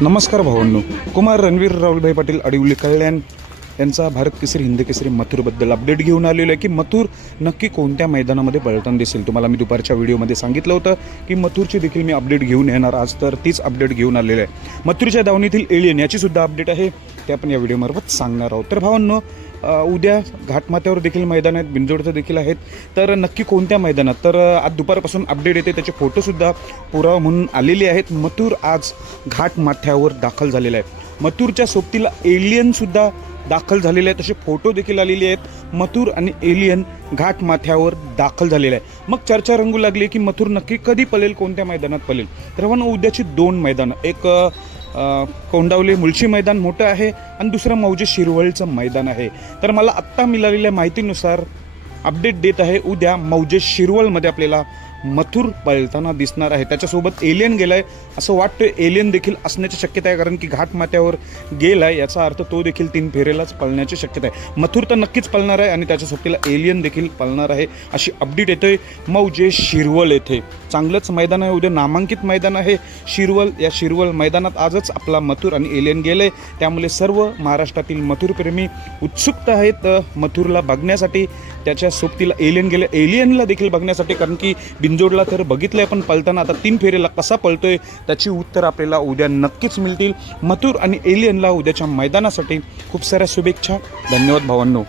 नमस्कार भावांनो. कुमार रणवीर राहुलभाई पाटील अडिवली कल्याण यांचा भारत केसरी हिंद केसरी मथुरबद्दल अपडेट घेऊन आलेलो आहे की मथुर नक्की कोणत्या मैदानामध्ये पळताना दिसेल. तुम्हाला मी दुपारच्या व्हिडिओमध्ये सांगितलं होतं की मथुरची देखील मी अपडेट घेऊन येणार. आज तर तीच अपडेट घेऊन आलेलं आहे. मथुरच्या दावणीतील एलियन याची सुद्धा अपडेट आहे, ते आपण या व्हिडिओमार्फत सांगणार आहोत. तर भावांनो, उद्या घाटमाथ्यावर देखील मैदान आहेत, बिंजोडचं देखील आहेत. तर नक्की कोणत्या मैदानात, तर आज दुपारपासून अपडेट येते, त्याचे फोटोसुद्धा पुरावा म्हणून आलेले आहेत. मथुर आज घाटमाथ्यावर दाखल झालेला आहे. मथुरच्या सोबतीला एलियनसुद्धा दाखल झालेले आहेत, तसे फोटो देखील आलेले आहेत. मथुर आणि एलियन घाटमाथ्यावर दाखल झालेले आहे. मग चर्चा रंगू लागली की मथुर नक्की कधी पळेल, कोणत्या मैदानात पळेल. तर उद्याची दोन मैदानं, एक कोंडावले मुळशी मैदान मोठं आहे आणि दुसरं मौजे शिरवळचं मैदान आहे. तर मला आत्ता मिळालेल्या माहितीनुसार अपडेट देत आहे, उद्या मौजे शिरवळमध्ये आपल्याला मथुर पळताना दिसणार आहे. त्याच्यासोबत एलियन गेलाय असं वाटतं. एलियन देखील असण्याची शक्यता आहे, कारण की घाटमाथ्यावर गेलाय याचा अर्थ तो देखील 3 फेरेलाच पळण्याची शक्यता आहे. मथुर तर नक्कीच पळणार आहे आणि त्याच्या सोबतीला एलियन देखील पळणार आहे अशी अपडेट येतोय. मौजे शिरवळ येथे चांगलंच मैदान आहे, उद्या नामांकित मैदान आहे शिरवळ. या शिरवळ मैदानात आजच आपला मथुर आणि एलियन गेले, त्यामुळे सर्व महाराष्ट्रातील मथुरप्रेमी उत्सुकता आहेत मथुरला बघण्यासाठी. त्याच्या सोबतीला एलियन गेले, एलियनला देखील बघण्यासाठी, कारण की बिंजोडला तर बघितलंय, पण पळताना आता 3 फेरीला कसा पळतोय त्याची उत्तर आपल्याला उद्या नक्कीच मिळतील. मथुर आणि एलियनला उद्याच्या मैदानासाठी खूप साऱ्या शुभेच्छा. धन्यवाद भावांनो.